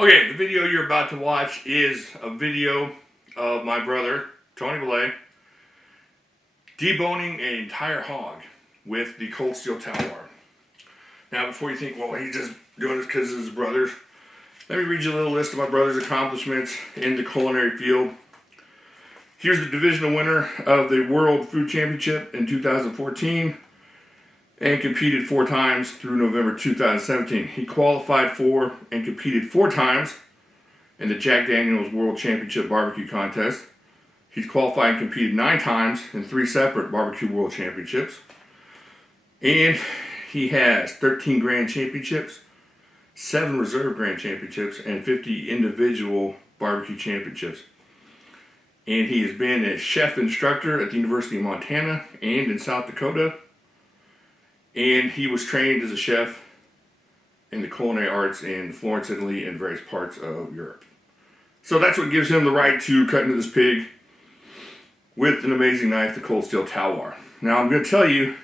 Okay, the video you're about to watch is a video of my brother, Tony Belay, deboning an entire hog with the Cold Steel Talwar. Now, before you think, well, he's just doing this because of his brothers, let me read you a little list of my brother's accomplishments in the culinary field. Here's the divisional winner of the World Food Championship in 2014 and competed 4 times through November 2017. He qualified for and competed 4 times in the Jack Daniel's World Championship Barbecue Contest. He's qualified and competed 9 times in 3 separate Barbecue World Championships. And he has 13 Grand Championships, 7 Reserve Grand Championships, and 50 individual barbecue championships. And he has been a chef instructor at the University of Montana and in South Dakota. And he was trained as a chef in the culinary arts in Florence, Italy, and various parts of Europe. So that's what gives him the right to cut into this pig with an amazing knife, the Cold Steel Talwar. Now I'm going to tell you,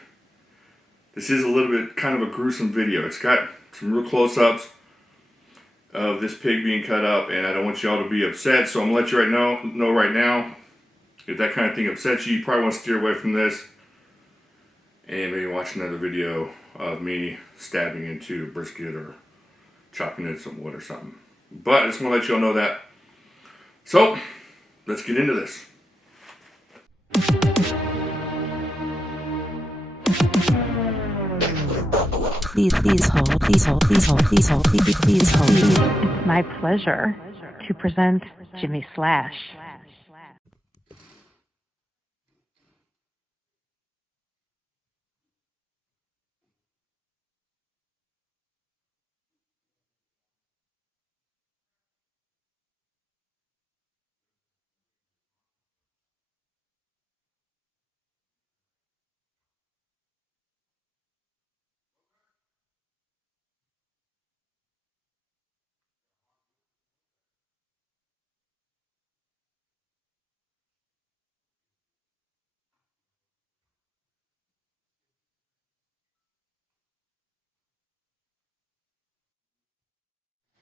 this is a little bit kind of a gruesome video. It's got some real close-ups of this pig being cut up, and I don't want y'all to be upset, so I'm going to let you know right now, if that kind of thing upsets you, you probably want to steer away from this and maybe watch another video of me stabbing into brisket or chopping in some wood or something. But I just want to let y'all know that. So, let's get into this. Please hold. It's my pleasure to present Jimislash.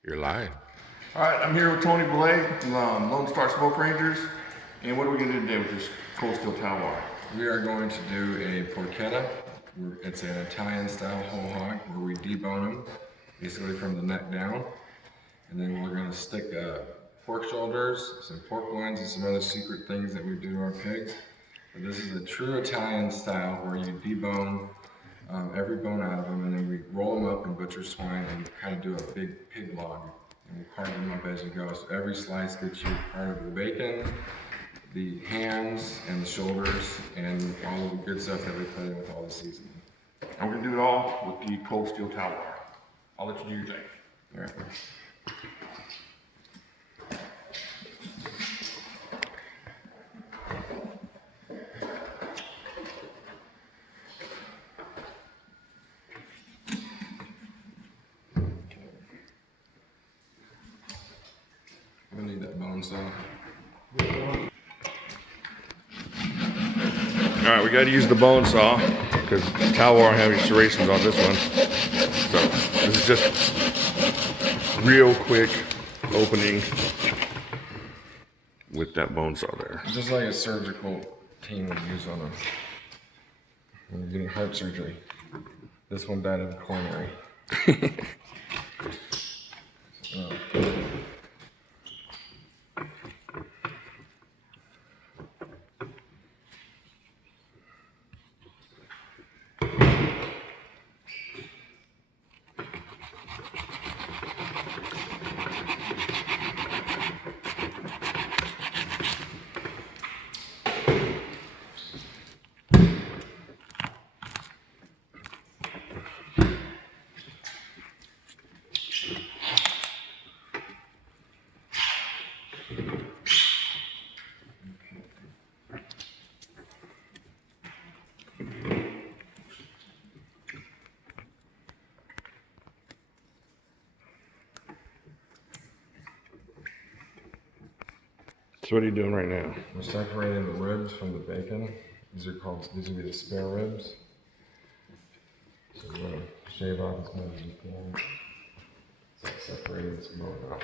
You're lying. All right, I'm here with Tony Belay from Lone Star Smoke Rangers. And what are we going to do today with this Cold Steel Talwar? We are going to do a porchetta. It's an Italian style whole hog where we debone them, basically from the neck down. And then we're going to stick pork shoulders, some pork loins, and some other secret things that we do to our pigs. But this is a true Italian style where you debone every bone out of them, and then we roll them up in butcher swine and kind of do a big pig log. And we carve them up as you go. So every slice gets you part of the bacon, the hams, and the shoulders, and all of the good stuff that we put in with all the seasoning. And we're going to do it all with the Cold Steel Talwar. I'll let you do your thing. All right. I'm gonna need that bone saw. All right, we got to use the bone saw because Talwar have any serrations on this one. So this is just real quick opening with that bone saw there. It's just like a surgical team would use on when you're getting heart surgery. This one died of a coronary. So what are you doing right now? We're separating the ribs from the bacon. These will be the spare ribs. So we're going to shave off as much as you can. separating this bone out.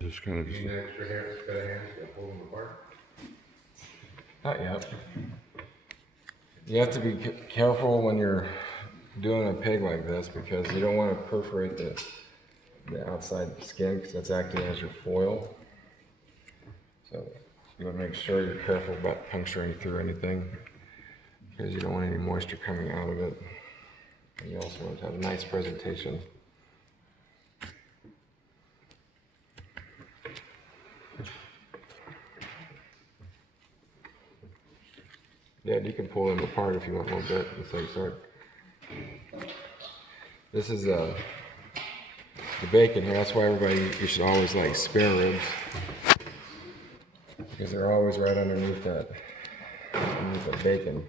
Just kind of You need an extra set of hands to pull them apart? Not yet. You have to be careful when you're doing a pig like this because you don't want to perforate the outside skin because that's acting as your foil. So you want to make sure you're careful about puncturing through anything because you don't want any moisture coming out of it. And you also want to have a nice presentation. Yeah, you can pull them apart if you want a little bit before you start. This is the bacon here. That's why you should always like spare ribs because they're always right underneath that bacon,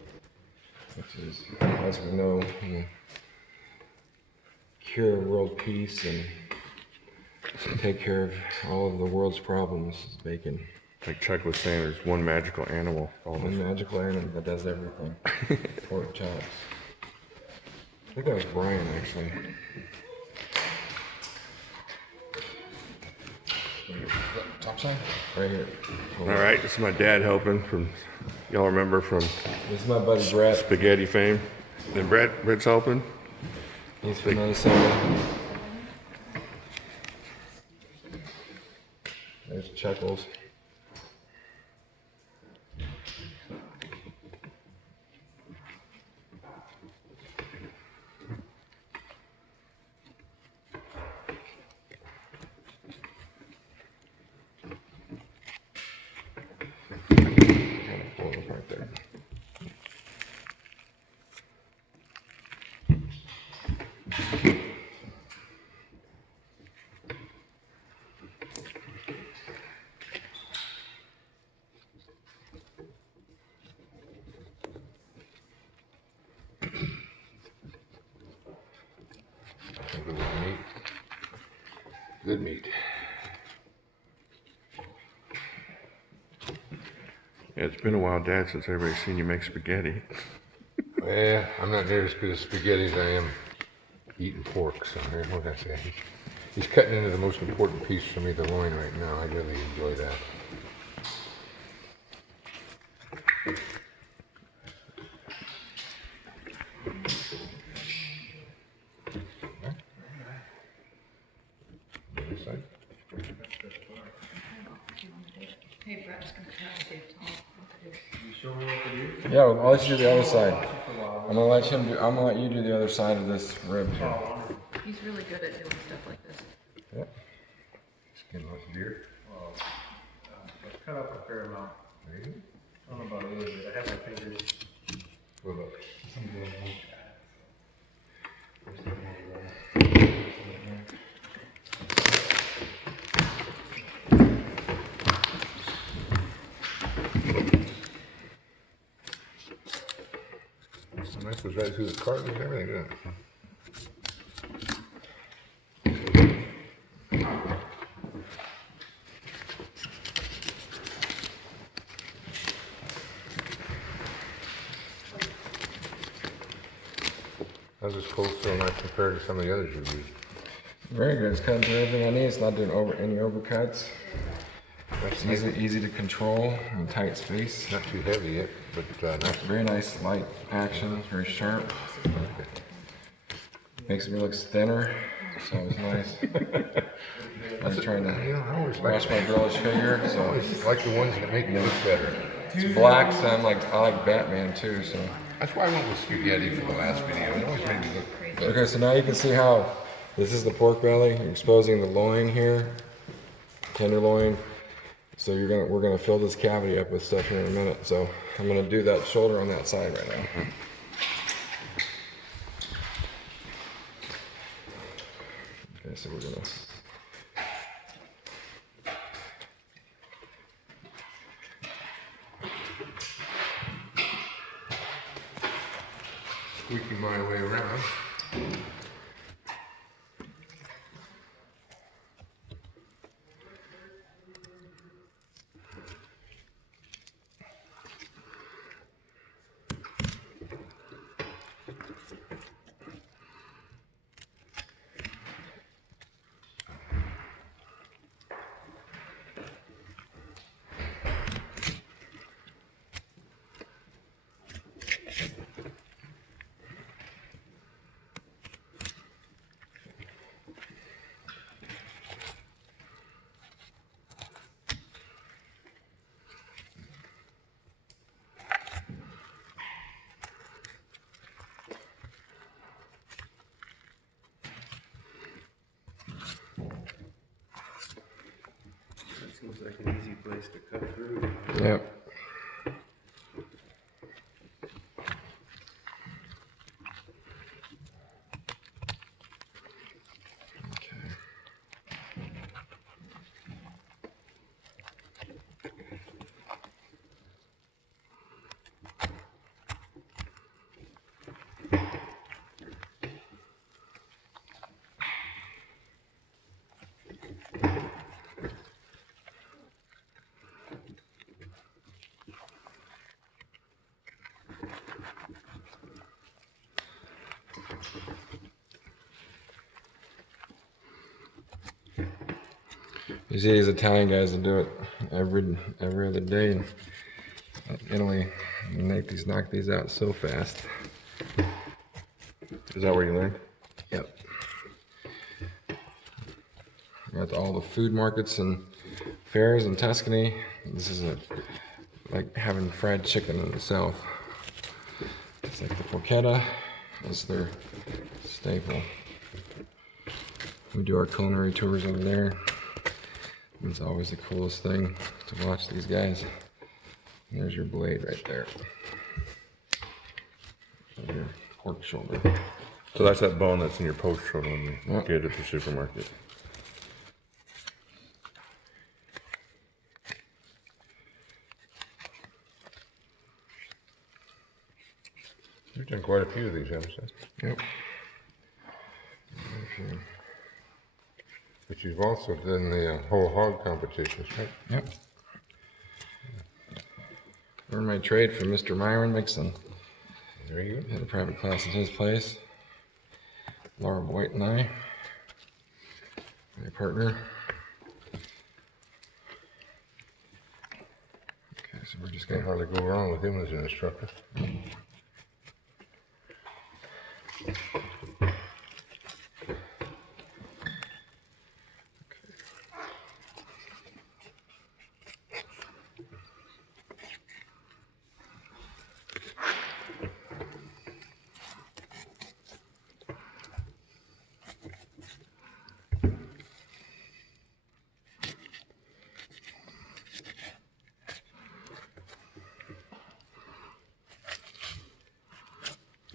which is, as we know, cure world peace and take care of all of the world's problems is bacon. like Chuck was saying, there's one magical animal. One magical animal that does everything. Pork chops. I think that was Brian, actually. Top side? Right here. All right, this is my dad helping from, y'all remember from This is my buddy Brett. spaghetti fame. Then Brett's helping. He's from Minnesota. There's Chuckles. Right there. Good meat. Yeah, it's been a while, Dad, since everybody's seen you make spaghetti. Well, I'm not near as good at spaghetti as I am eating pork, so what can I say? He's cutting into the most important piece for me, the loin, right now. I really enjoy that. Other side. Hey, Brett's gonna try to do Yeah, I'll let you do the other side. I'm gonna let you do the other side of this rib here. He's really good at doing stuff like this. Yep. Skin lots of deer. I've cut up a fair amount. Really? I don't know about a little bit. I have my fingers. Well, look. So nice was right through the carton and everything, didn't it? How's this Cold Steel knife compared to some of the others you've used? Very good. It's cutting through everything I need. It's not doing any overcuts. That's It's easy to control in tight space. not too heavy yet, but nice. Very nice light action. Very sharp. Makes me look thinner. So it's nice. I was trying You know, to I always watch my girlish figure. So like the ones that make me look better. it's black. So I like Batman too. So That's why I went with spaghetti for the last video. It always made me look. Okay, so now you can see how this is the pork belly. You're exposing the loin here, tenderloin. So we're gonna fill this cavity up with stuff here in a minute. So I'm gonna do that shoulder on that side right now. Okay, so we're gonna. Squeaking my way around. Seems like an easy place to cut through. Yep. You see these Italian guys that do it every other day in Italy. They knock these out so fast. Is that where you learned? Yep. Got all the food markets and fairs in Tuscany. This is like having fried chicken in the south. It's like the porchetta. That's their staple. We do our culinary tours over there. It's always the coolest thing to watch these guys. And there's your blade right there. There's your pork shoulder. So that's that bone that's in your post shoulder when you Yep. get it at the supermarket. You've done quite a few of these, haven't you? Yep. But you've also done the whole hog competitions, right? Yep. Learned my trade from Mr. Myron Mixon. There you go. Had a private class at his place. Laura Boyd and I, my partner. Okay, so we're just Can't gonna. hardly go wrong with him as an instructor.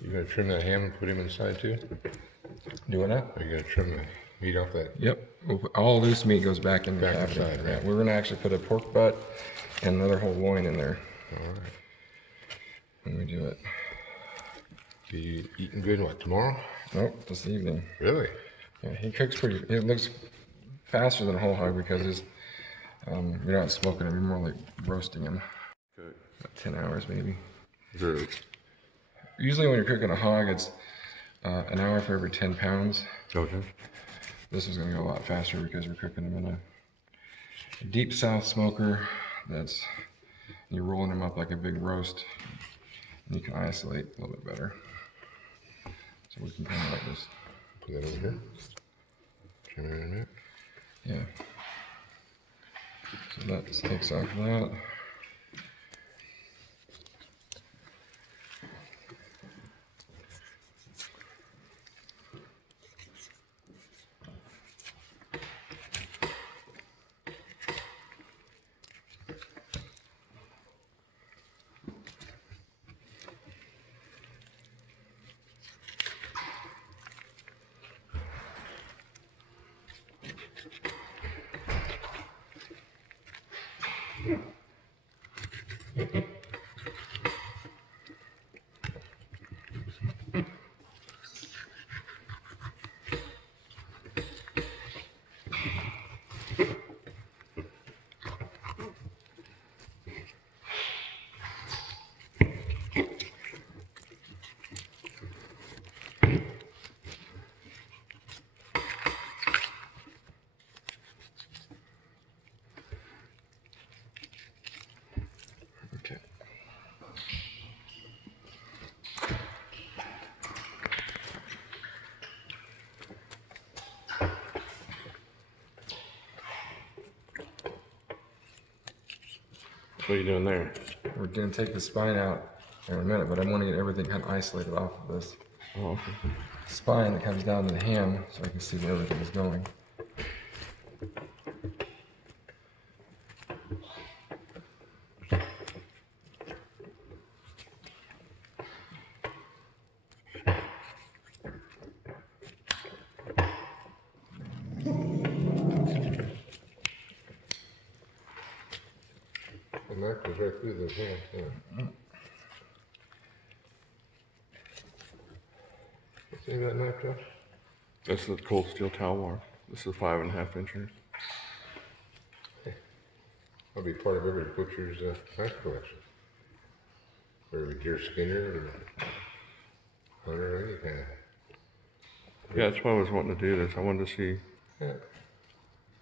You gonna trim that ham and put him inside too? Do it now? Or you gonna trim the meat off that? Yep. All loose meat goes back in the Back cavity. inside, right. Yeah, we're gonna actually put a pork butt and another whole loin in there All right. when we do it. You eating good, what, tomorrow? Nope, this evening. Really? Yeah, he cooks pretty. It looks faster than a whole hog because it's, you're not smoking him. You're more like roasting him. Good. About 10 hours maybe. Is there, Usually when you're cooking a hog, it's an hour for every 10 pounds. okay. This is going to go a lot faster because we're cooking them in a deep south smoker. That's you're rolling them up like a big roast, and you can isolate a little bit better. So we can kind of like this. Put that over here. Trim it in a minute. Yeah. So that just takes off that. What are you doing there? We're gonna take the spine out in a minute, but I want to get everything kind of isolated off of this spine that comes down to the ham, so I can see where everything is going. The knife goes right through the hand. Yeah. What's the name of that knife, Josh? That's the Cold Steel Talwar. This is 5.5 inches. That'll be part of every butcher's knife collection. Or deer skinner or hunter or any kind of. Yeah, that's why I was wanting to do this. I wanted to see. Yeah.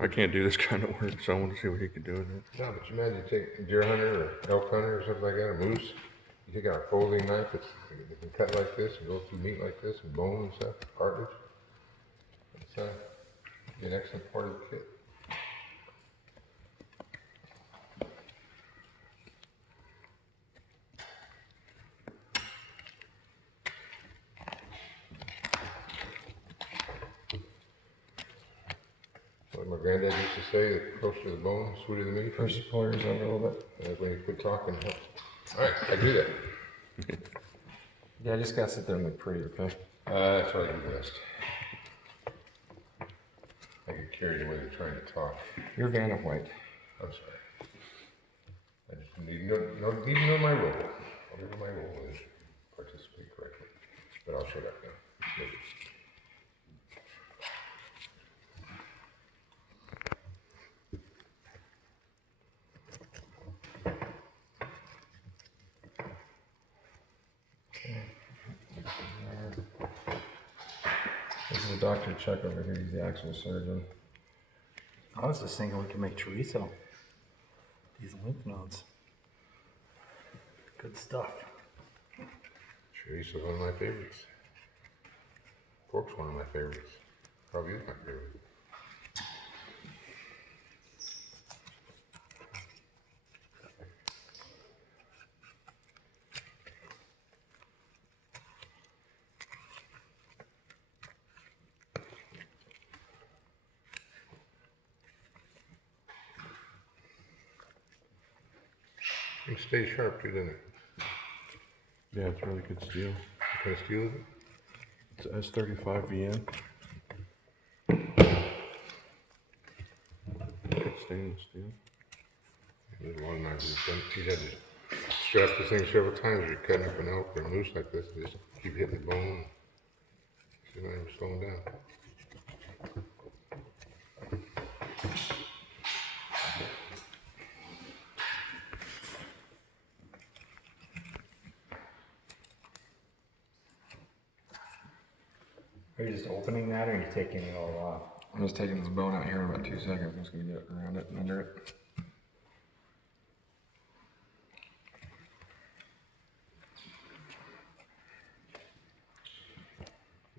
I can't do this kind of work, so I wanted to see what he could do with it. No, but you imagine you take a deer hunter or elk hunter or something like that, or moose. You take out a folding knife that's it can cut like this and go through meat like this and bone and stuff, cartilage. It's an excellent part of the kit. Like my granddad used to say, the closer to the bone, the sweeter the meat. Push the pullers over a little bit. When you quit talking, all right, I do that. Yeah, I just gotta sit there and look pretty, okay? That's what I do best. I get carried away with trying to talk. You're Vanna White. I'm sorry. I just need to know my role. Whatever my role is, participate correctly. But I'll shut up now. Maybe. This is Dr. Chuck over here, he's the actual surgeon. I was just thinking we could make chorizo. These lymph nodes. Good stuff. Chorizo's one of my favorites. Pork's one of my favorites. Probably is my favorite. It stays sharp too, doesn't it? Yeah, it's really good steel. What kind of steel is it? It's S35 VN. Good stainless steel. There's a lot of knives you've had to strap this thing several times. You're cutting up an elk or a moose like this. You just keep hitting the bone. You're not even slowing down. Are you just opening that or are you taking it all off? I'm just taking this bone out here in about 2 seconds. I'm just gonna get around it and under it.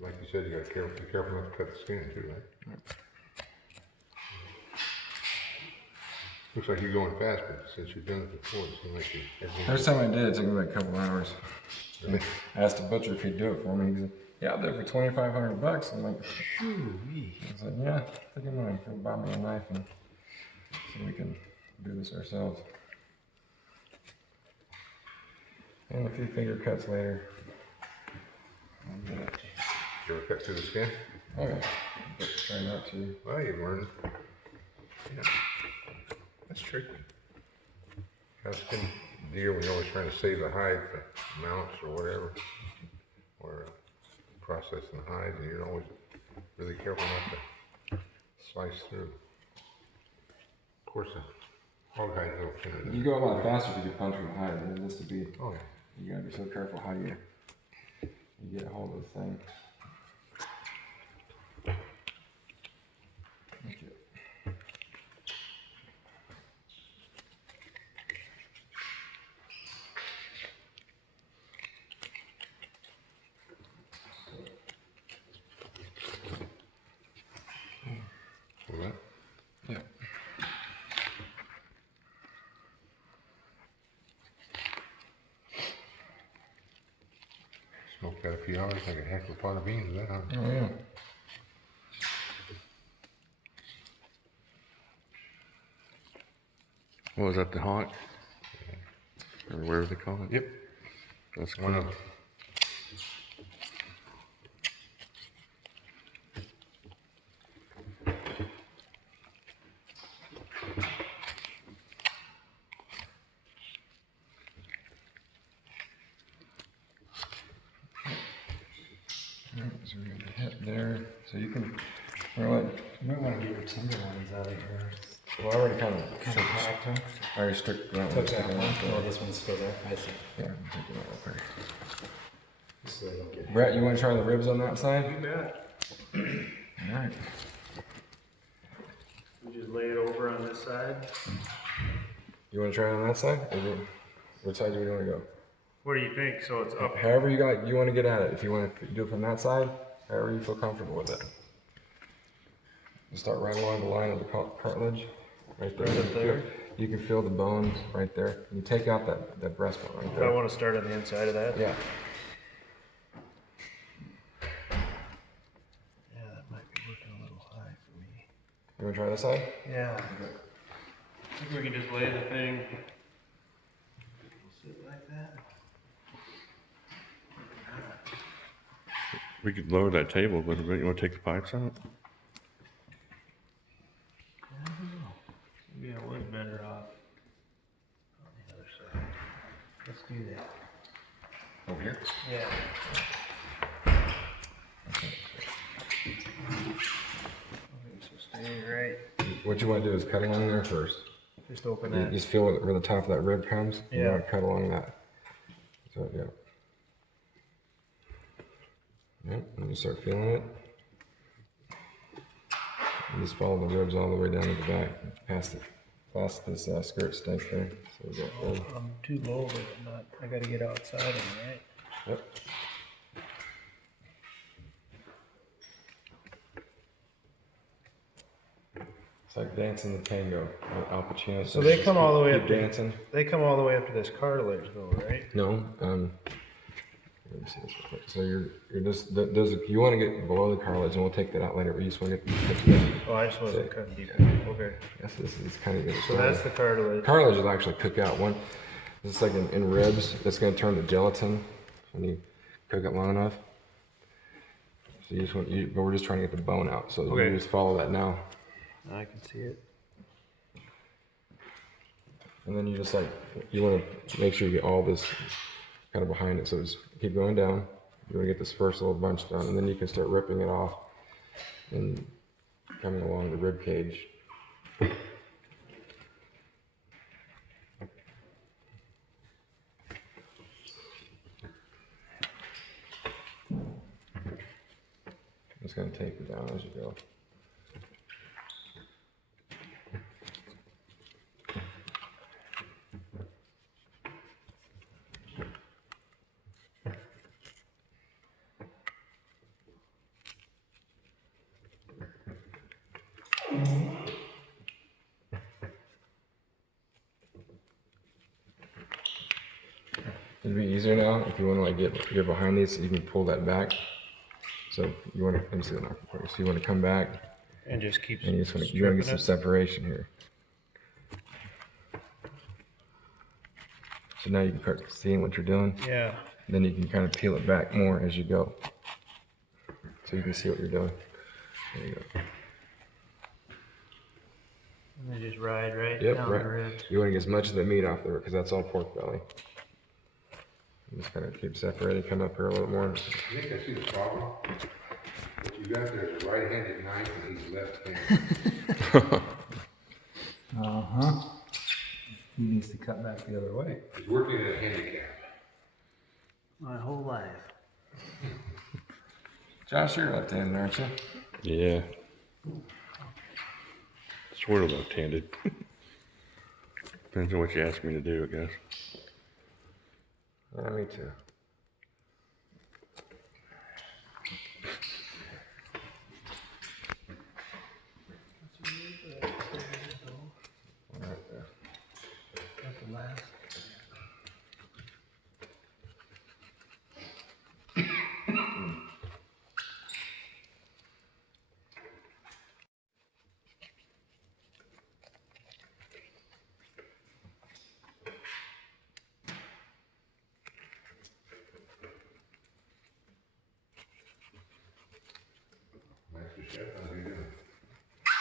Like you said, you gotta be careful not to cut the skin too, right? Looks like you're going fast, but since you've done it before, it seems like everything. First time I did it took me like a couple hours. Really? I asked the butcher if he'd do it for me. He said, yeah, I'll do it for $2,500. I'm like, I said, yeah, I think I'm gonna go buy me a knife and so we can do this ourselves. And a few finger cuts later. I'll get it. You ever cut through the skin? Oh yeah, but try not to. Well, you learn. Yeah. That's tricky. How skin deer when you're always trying to save the hide for mounts or whatever, or processing the hide, and you're always really careful not to slice through. Of course, hog hide's a little thinner. You go a lot faster if you punch with hide than this to be. Oh yeah. You gotta be so careful how you get a hold of the thing. Thank you. Well, Yeah. looks like a heck of a pot of beans, that, huh? Oh yeah. What was that, the hawk? Or whatever they call it? Yep. That's One cool. of them. So we're gonna hit there. So you can, well, You might want to get your timber lines out of here. I already kind of Packed them. I already stuck that one. Took that one. Oh, this one's still there. I see. Yeah, I'm taking that real quick. So I don't get Brett, you want to try the ribs on that side? You bet. All right. We just lay it over on this side. You want to try it on that side? Which side do we want to go? What do you think? So it's up. However you want to get at it. If you want to do it from that side, however you feel comfortable with it. You start right along the line of the cartilage, right there. Right up there? You can feel the bones right there. You take out that breastbone right I there. want to start on the inside of that. Yeah. Yeah, that might be working a little high for me. You want to try this side? Yeah. I think we can just lay the thing. Sit like that. We could lower that table a little bit. You want to take the pipes out? Maybe I was better off on the other side. Let's do that. Over here? Yeah. Okay, so stay right. What you want to do is cut along there first. Just open You that. just feel where the top of that rib comes. You Yeah. want to cut along that. So yeah. Yep, and you start feeling it. And just follow the ribs all the way down to the back, past this skirt stake there. So we got I'm too low, but I'm not. I got to get outside of it, right? Yep. It's like dancing the tango. Al Pacino. So they come all the way keep up to dancing. They come all the way up to this cartilage, though, right? No. Let me see this real quick. So you're just you want to get below the cartilage, and we'll take that out later. But you just want to get Oh, I just wasn't cutting deep. Okay. this is kind of good. So that's the cartilage. Cartilage will actually cook out one. It's like in ribs. That's going to turn to gelatin when you cook it long enough. So you just want but we're just trying to get the bone out. So Okay. you just follow that now, I can see it. and then you just you want to make sure you get all this kind of behind it. So just keep going down. You want to get this first little bunch done, and then you can start ripping it off and coming along the rib cage. Just going to take it down as you go. It'd be easier now if you want to get behind these. So you can pull that back. So you want to let me see the knife for you. So you want to come back, And just keep. and you want to get some separation here. So now you can start seeing what you're doing. Yeah. Then you can kind of peel it back more as you go, so you can see what you're doing. There you go. And then just ride right Yep, down right. the ribs. You want to get as much of the meat off there because that's all pork belly. Just kind of keep separating. Come up here a little more. I think I see the problem. What you got there is a right-handed knife and he's left-handed. He needs to cut back the other way. He's working at a handicap. My whole life. Josh, you're left-handed, aren't you? Yeah. Sort of left-handed. Depends on what you ask me to do, I guess. Yeah, me too. One right there. That's the last.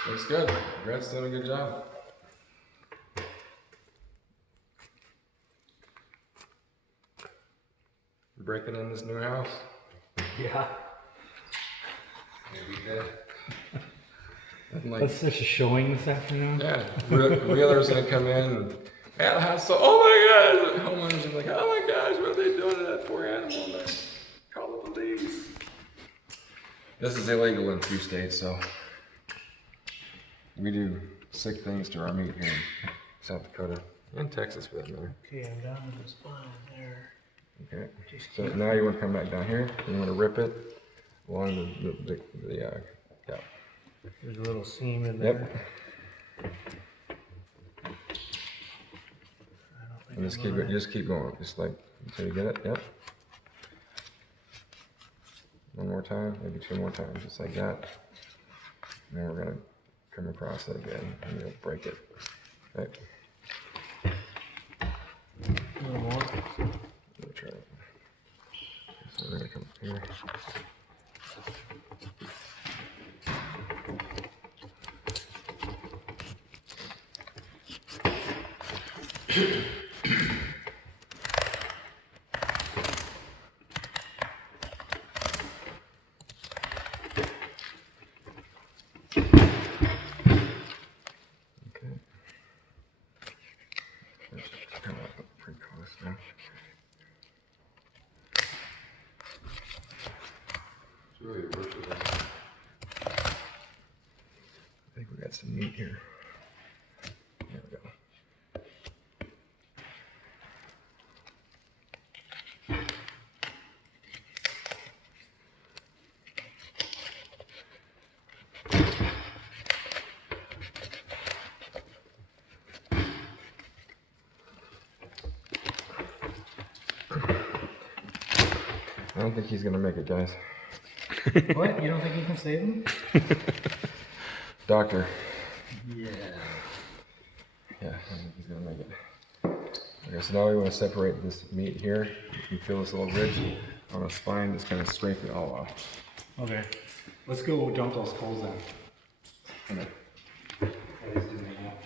Looks good. Brett's doing a good job. Breaking in this new house. Yeah. Maybe good. Like, That's just a showing this afternoon. yeah, realtor's gonna come in and yeah, the house. So, oh my God! Homeowners are like, oh my gosh, what are they doing to that poor animal? Man? Call the police. This is illegal in a few states, so we do sick things to our meat here in South Dakota and Texas for that matter. Okay, I'm down to the spine there. Okay. So now you want to come back down here. You want to rip it along the yeah. There's a little seam in there. Yep. And just keep it. Just keep going. Just like until you get it. Yep. One more time, maybe two more times, just like that. And then we're gonna come across it again, and you'll break it. Okay. A little more. We'll try it. So we're gonna come up here. Pretty close now. It's really versatile. I think we got some meat here. There we go. I don't think he's gonna make it, guys. What? You don't think you can save them? Doctor. Yeah. Yeah, I don't think he's gonna make it. Okay, so now we want to separate this meat here. You can feel this little ridge on the spine. Just kind of scrape it all off. Okay. Let's go dump those coals then. Okay. That is doing that.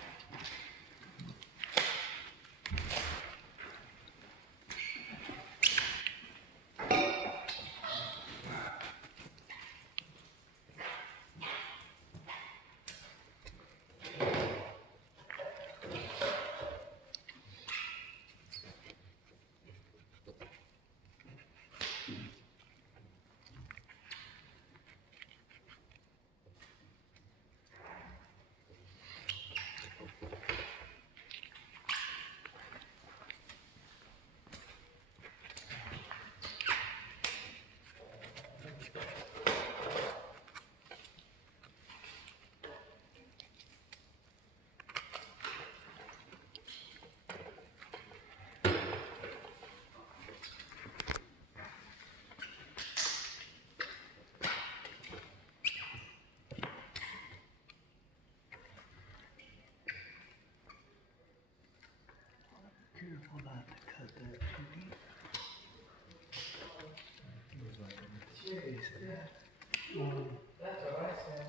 Careful not to cut that too deep. That's what I said.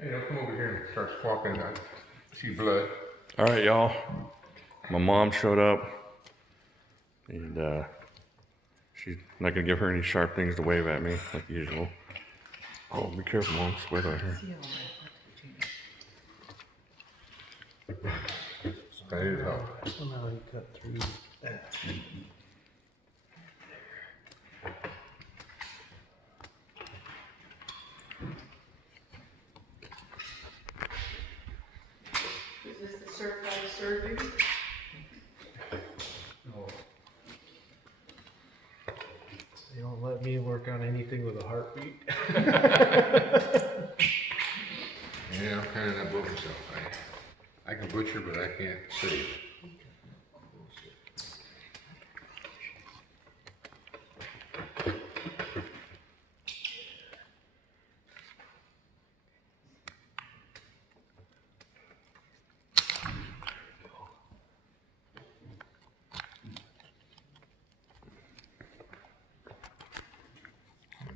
Hey, don't come over here and start swapping. I see blood. All right, y'all. My mom showed up, and she's not gonna give her any sharp things to wave at me like usual. Oh, be careful, Mom. Sweat right here. That is help. So now you cut through that. Is this the certified surgery? They don't let me work on anything with a heartbeat. Yeah, I'm kind of that book myself. I can butcher, but I can't save.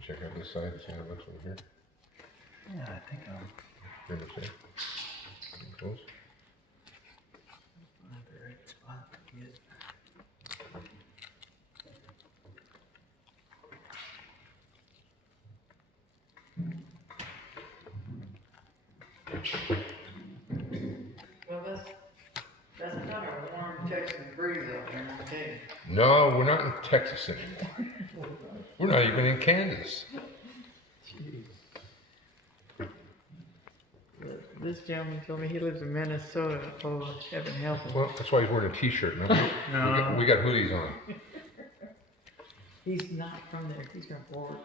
Check out this side, see how it looks over here. Yeah, I think I'll Here, look there. Get close. find the right spot to get. Well, that's not a warm Texas breeze out there, I tell you. No, we're not in Texas anymore. We're not even in Kansas. This gentleman told me he lives in Minnesota. Oh, heaven help him. Well, that's why he's wearing a t-shirt. No. We got hoodies on. He's not from there. He's from Oregon.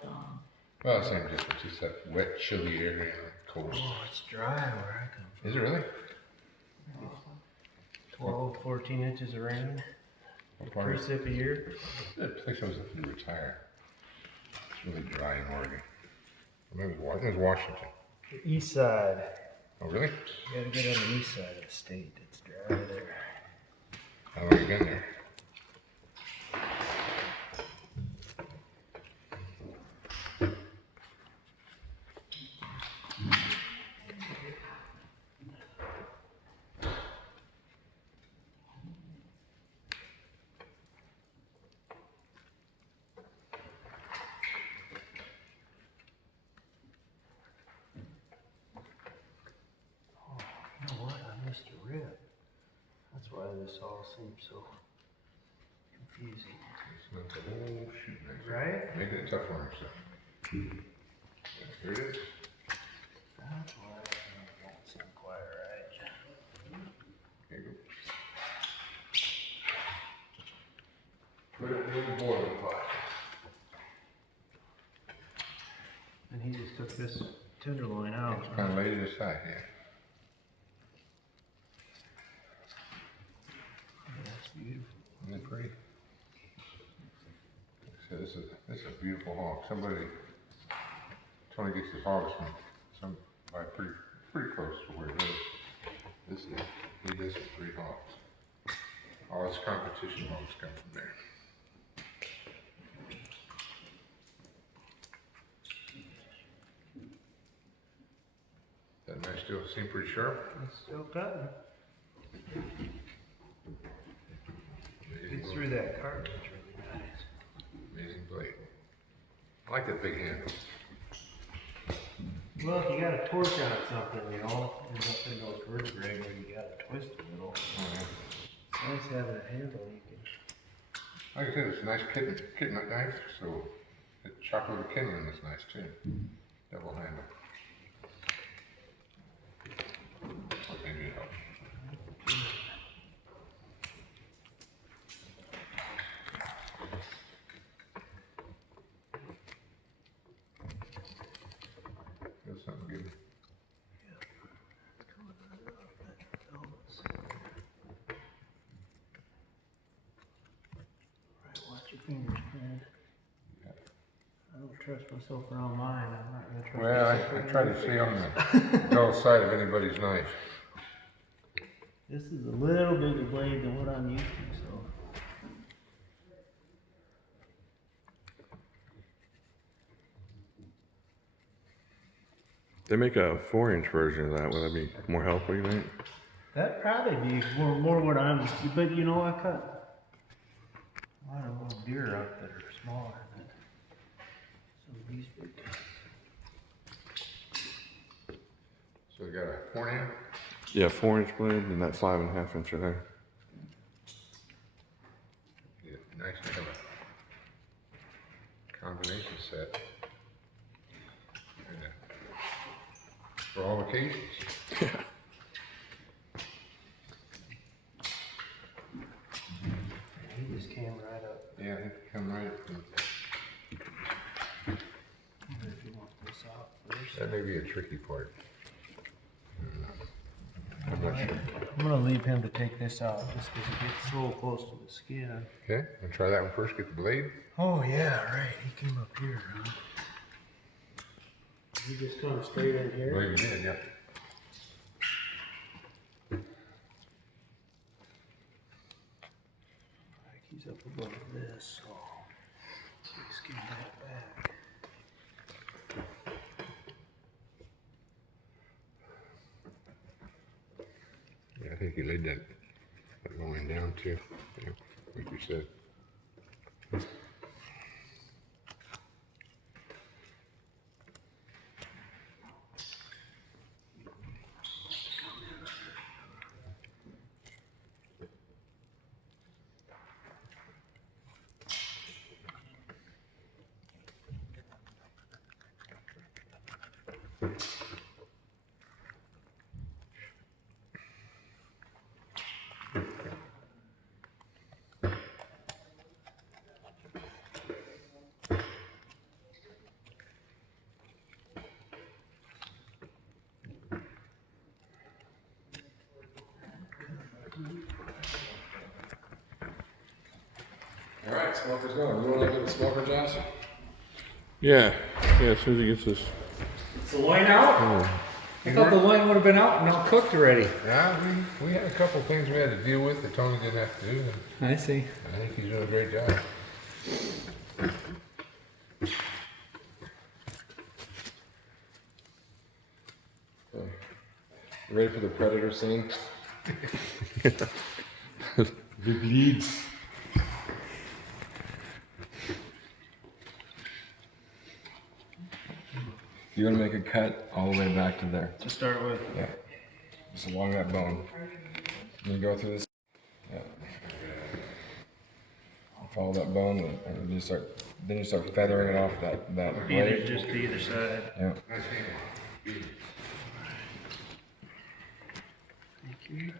Well, same difference. It's that wet, chilly area, cold. Oh, it's dry where I come Is it really? from. 12, 14 inches of rain. What part of Precip a year. that place I was looking to retire? It's really dry in Oregon. Maybe it was Washington. The east side. Oh, really? You gotta get on the east side of the state. It's dry there. How long have you been there? You know what? I missed a rib. That's why this all seems so confusing. It's not the whole shoot next to it. Right? Make it a tough one or something. Here it is. That's why it won't seem quite right. Here you go. Put it in the boiling pot. And he just took this tenderloin out. It's kind of laid to the side, yeah. That's beautiful. Isn't it pretty? So this is a beautiful hawk. Somebody, Tony gets his harvestman, pretty close to where it is. He does some great hawks. All his competition hawks come from there. That knife still seem pretty sharp. It's still cutting. Amazing Gets blade. through that cartilage really nice. Amazing blade. I like that big handle. Well, if you got a torch on something, you know, ends up in those vertebrae where you gotta twist a little. It's nice having a handle you can. Like I said, it's a nice kitten knife, so the chocolate kindling is nice too. Double handle. Or maybe it helps. That's something good. Right, watch your fingers, friend. I don't trust myself around mine. I'm not gonna trust Well, myself I around try to yours. stay on the dull side of anybody's knife. This is a little bigger blade than what I'm used to, so. They make a 4-inch version of that. Would that be more helpful, you think? That'd probably be more what I'm, but you know, I cut a lot of little deer up that are smaller than some of these big guys. So we got a horn end. Yeah, 4-inch blade and that 5.5 inch there. Yeah, nice to have a combination set. And, for all occasions. He just came right up. Yeah, it come right from. If you want this out first. That may be a tricky part. I'm not sure. I'm gonna leave him to take this out just because it gets so close to the skin. Okay, we'll try that one first. Get the blade. Oh yeah, right. He came up here, huh? He just come straight in here. Blade again, yeah. Like he's up above this, so we skin that back. think he laid that line down too, yeah, like you said. All right, smoker's going. You want to look at the smoker, Josh? Yeah, as soon as he gets this. Is the loin out? I thought the loin would have been out and all cooked already. Yeah, we had a couple things we had to deal with that Tony didn't have to do. And I see. I think he's doing a great job. You ready for the predator scene? The bleeds. You're gonna make a cut all the way back to there. To start with. Yeah. Just along that bone. And you go through this. Yeah. Follow that bone, and you start. Then you start feathering it off that Either blade. just to either side. Yeah. Thank you.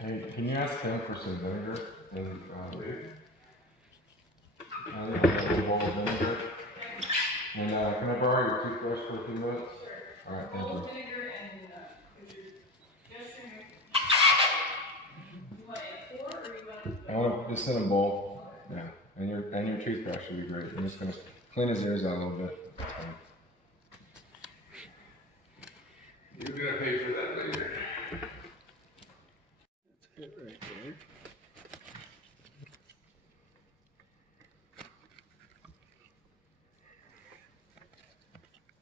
Hey, can you ask Tim for some vinegar? And, a bowl of vinegar. And can I borrow your toothbrush for a few minutes? All right, thank you. I want to just in a bowl. Yeah, and your toothbrush would be great. I'm just gonna clean his ears out a little bit. You're gonna pay for that later. That's it right there.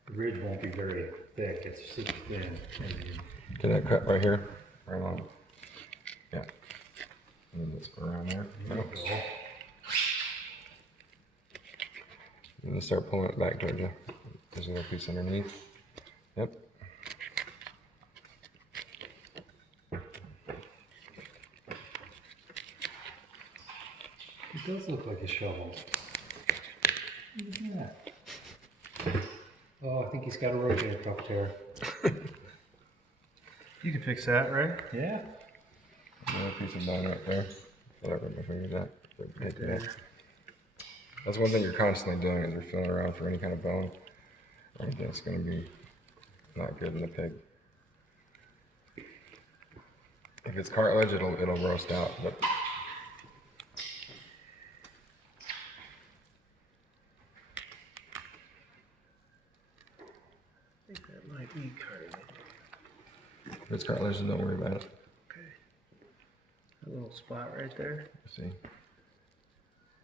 The ridge won't be very thick, it's super thin. Get that cut right here, right along. Yeah. And then just go around there. And then start pulling it back towards you. There's a little piece underneath. Yep. It does look like a shovel. Yeah. Oh, I think he's got a rotator cuff tear. You can fix that, right? Yeah. Another piece of bone right there. Whatever my finger's at. Right there. That's one thing you're constantly doing is you're feeling around for any kind of bone or anything that's going to be not good in the pig. If it's cartilage, it'll roast out, but I think that might be cartilage. if it's cartilage, then don't worry about it. Okay. A little spot right there. See?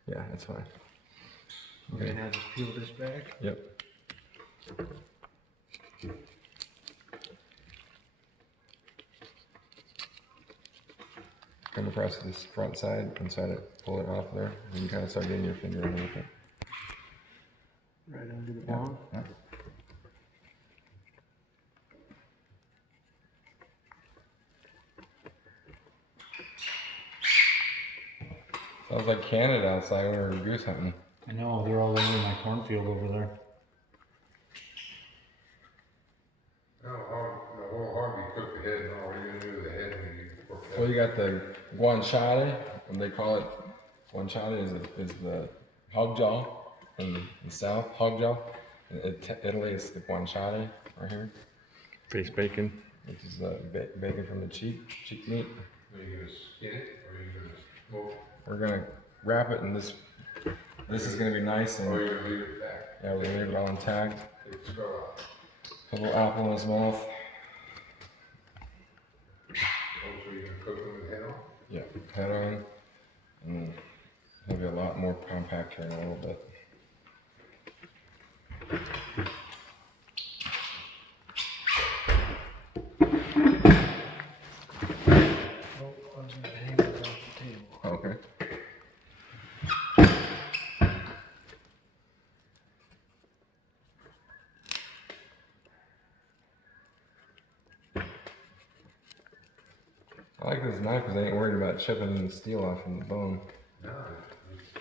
Yeah, that's fine. Okay, now just peel this back. Yep. Come across this front side, inside it, pull it off there, and you kind of start getting your finger underneath it. Right under the bone. Yeah. Sounds like Canada outside when we were goose hunting. I know, they're all over my cornfield over there. No, the whole hog, you cook the head and all, what are you gonna do with the head when you cook that? Well, you got the guanciale, and they call it guanciale is the hog jaw in the south, hog jaw. In Italy, it's the guanciale or right here, Face bacon. which is bacon from the cheek meat. Are you gonna skin it, or are you gonna smoke? We're gonna wrap it in this. This is gonna be nice and Or are you gonna leave it back? yeah, we're gonna leave it all intact. Take the skull out. Put a little apple in his mouth. Oh, so you're gonna cook them with head on? Yeah, head on, and then he'll be a lot more compact here in a little bit. Oh, I was gonna hang it off the table. Okay. I like this knife because I ain't worried about chipping the steel off from the bone. No.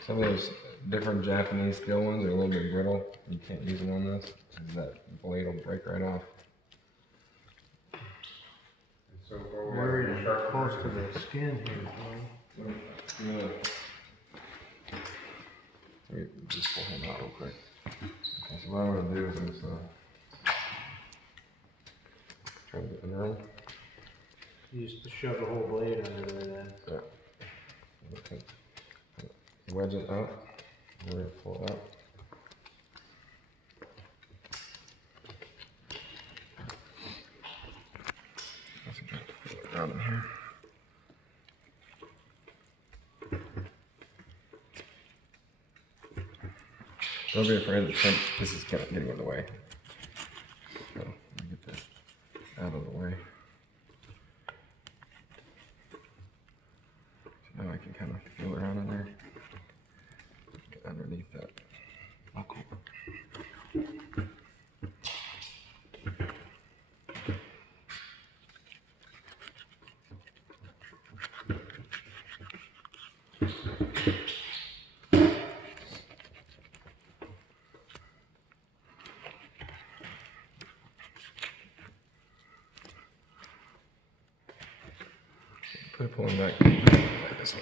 Some of those different Japanese steel ones are a little bit brittle. You can't use them on this. That blade will break right off. So far, we We're have sharp close to the skin here, Tony. Let me just pull him out real quick. Okay, so what I'm gonna do is just try to get under him. You just shove the whole blade under there then. Yeah. Okay. Wedge it out. We're gonna pull it out. Let's try to feel it around in here. Don't be afraid that this is kind of getting in the way. So, let me get this out of the way. So now I can kind of feel around in there. Get underneath that. Okay. Put it pulling back this way.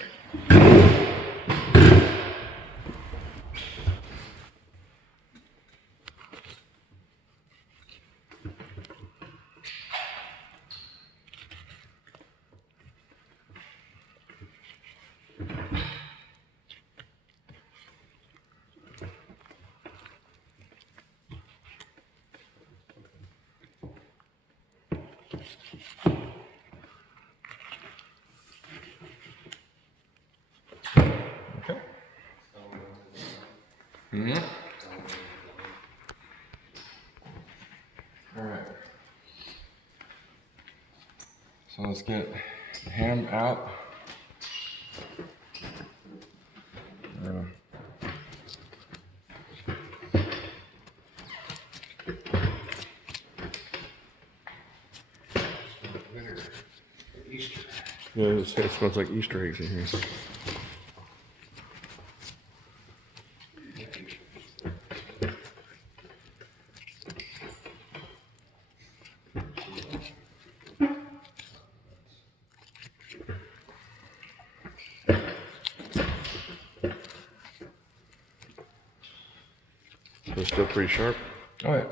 Okay. All right. So let's get the ham out. Easter. Yeah, it smells like Easter eggs in here. So it's still pretty sharp. Oh yeah.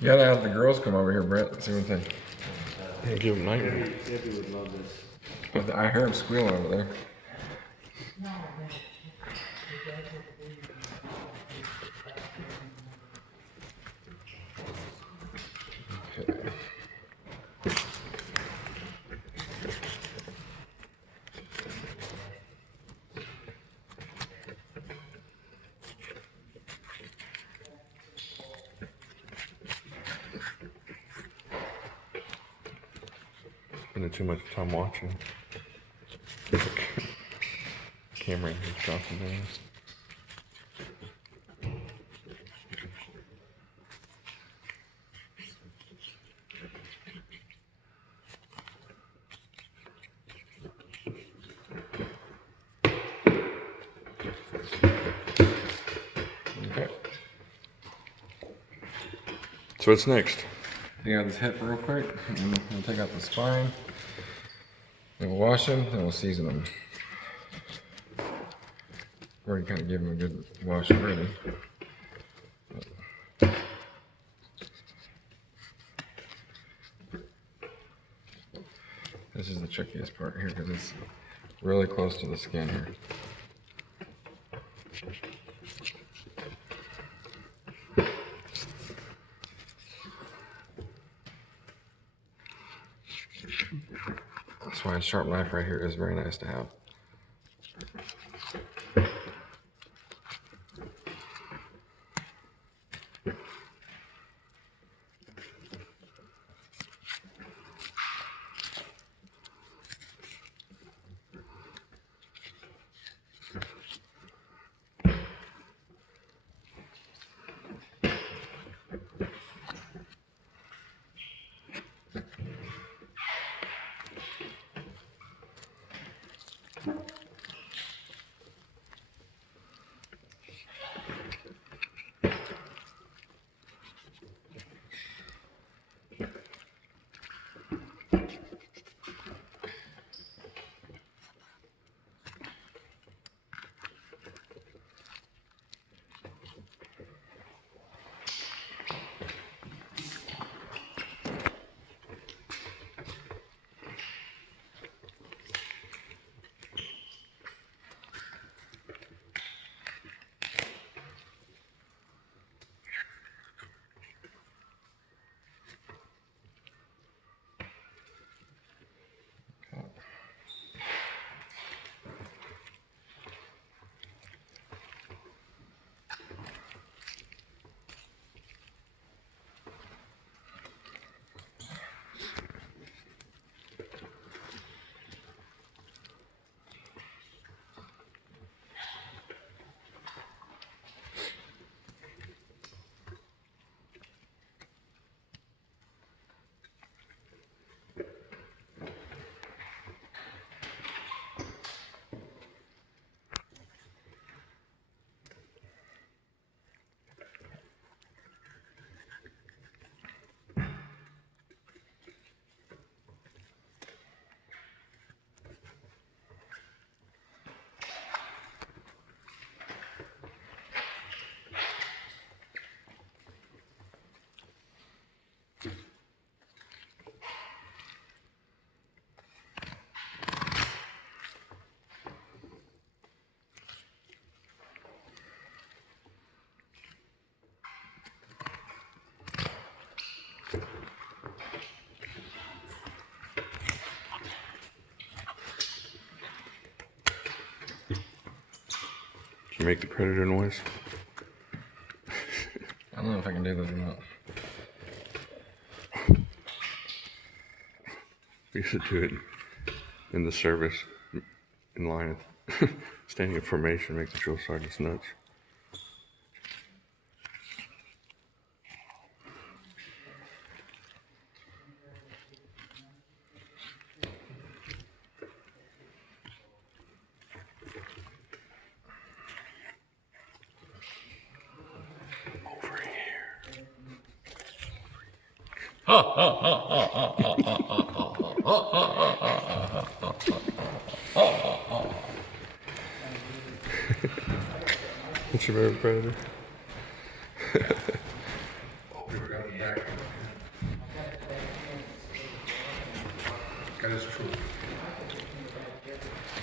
You gotta have the girls come over here, Brett. See what they. Yeah, give them nightmare. Debbie would love this. I hear them squealing over there. Okay. Spending too much time watching. Camera is dropping down. Okay. So what's next? Take out this hip real quick, and then we'll take out the spine. Then we'll wash them, then we'll season them. Already kind of gave them a good wash already. This is the trickiest part here because it's really close to the skin here. That's why a sharp knife right here is very nice to have. You make the predator noise? I don't know if I can do this or not. We should do it in the service, in line, standing in formation, make the drill sergeants nuts. What's your favorite predator? We forgot the back.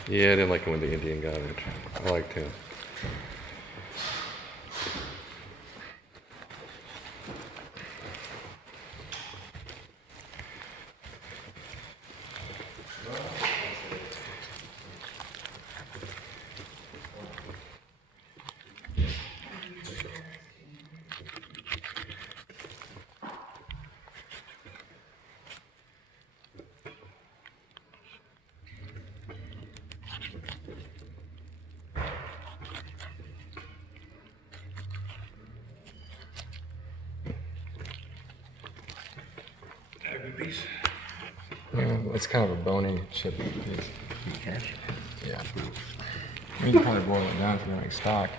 Yeah, I didn't like it when the Indian got it. I liked him. It's kind of a bony chip piece. Yeah. You can probably boil it down if you make stock.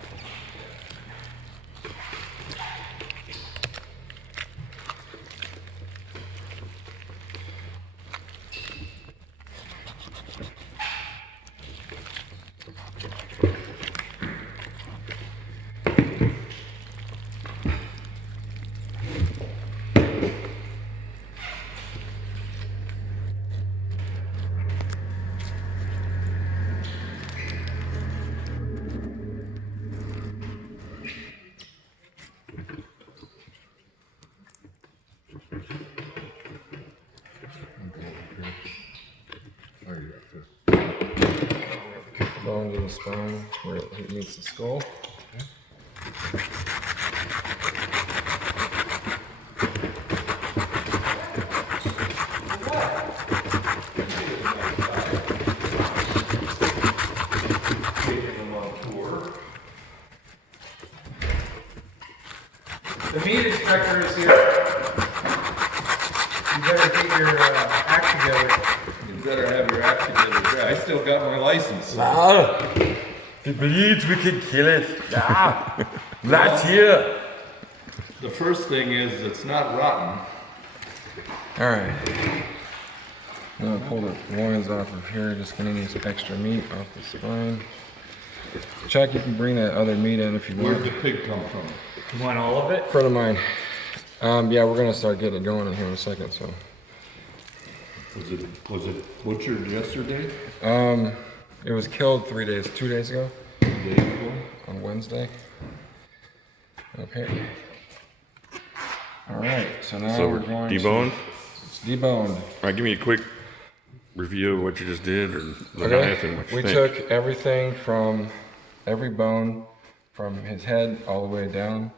Bone to the spine where it meets the skull. The meat inspector is here. You better get your act together. You better have your act together. I still got my license. If it bleeds, we can kill it. Yeah. Not here. The first thing is it's not rotten. Alright. Now I'll pull the loins off of here, just getting any extra meat off the spine. Chuck, you can bring that other meat in if you want. Where'd the pig come from? You want all of it? Friend of mine. Yeah, we're gonna start getting it going in here in a second, so. Was it butchered yesterday? It was killed 2 days ago. 2 days ago? On Wednesday. Okay. Alright, so now we're going deboned? It's deboned. Alright, give me a quick review of what you just did, or the knife and what you We think. took everything from every bone, from his head all the way down,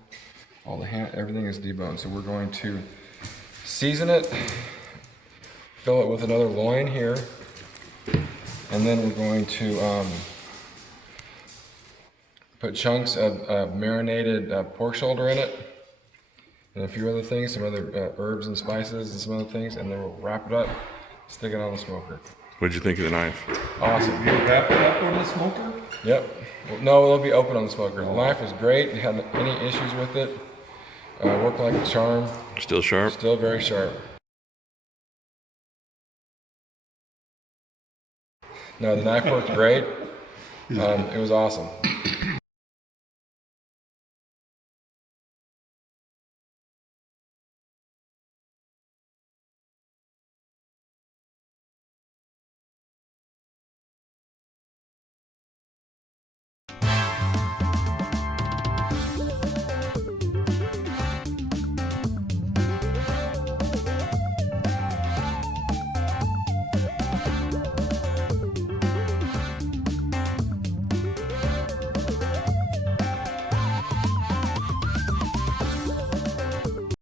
all the hand, everything is deboned. So we're going to season it, fill it with another loin here, and then we're going to put chunks of marinated pork shoulder in it, and a few other things, some other herbs and spices and some other things, and then we'll wrap it up, stick it on the smoker. What'd you think of the knife? Awesome. You wrap it up on the smoker? Yep. Well, no, it'll be open on the smoker. The knife was great. It had any issues with it. Worked like a charm. Still sharp? Still very sharp. No, the knife worked great. It was awesome.